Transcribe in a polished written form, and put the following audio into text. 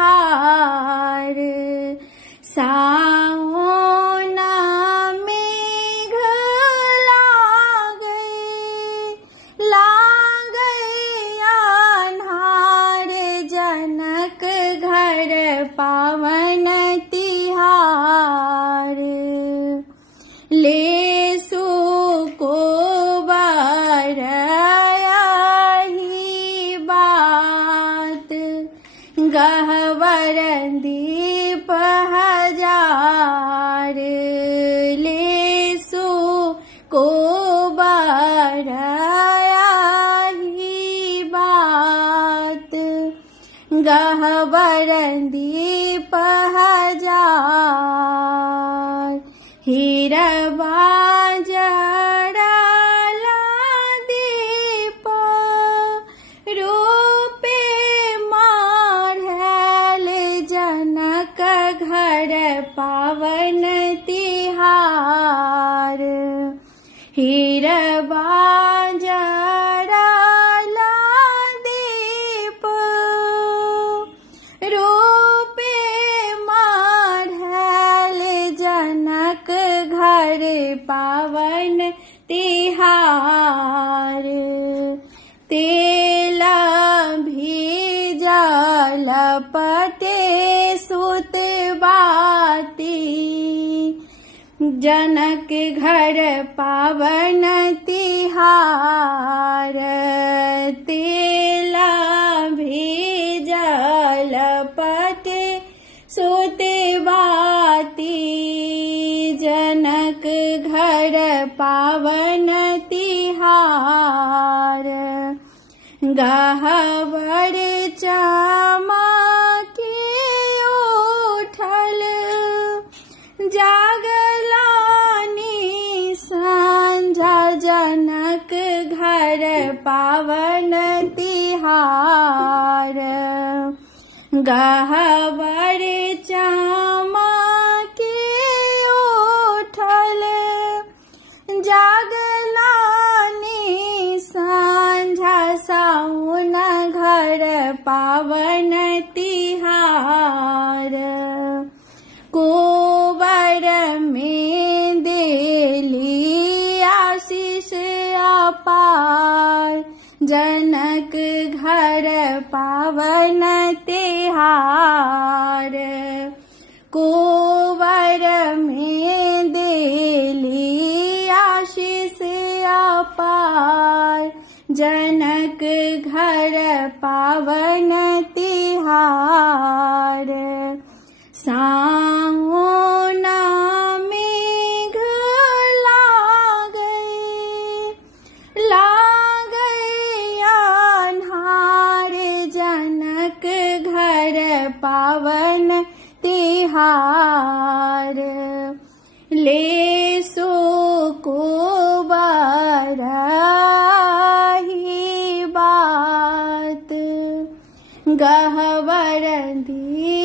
तिहार। सावन मेघ लागे अन्हार, जनक घर पावन तिहार। लेसु को बरयाही बात, गहवर दीप हजार। लेसु को बरयाही बात, गहवर दीप हजार। हीरवा जड़ाला दीप, रूपे माढ़ल, जनक घर पावन तिहार। हीरवा जड़ाला दीप, रूपे माढ़ल, जनक घर पावन तिहार। तेल भीजल पटे सुतबाती, जनक घर पावन तिहार। तेल भीजल पटे सुतबाती, जनक घर पावन तिहार। गहवर चमकी उठल, जागलानी संझा, जनक घर पावन तिहार। गहवर चमकी उठल, जागलानी संझा, सावन घर पावन तिहार। कुंवर में देली आशीष अपार, जनक घर पावन तिहार। कुंवर में देली आशीष अपार, जनक घर पावन तिहार। सावन मेघ लागे अन्हार, जनक घर पावन तिहार। लेसु को बरयाही बात, गहवर दी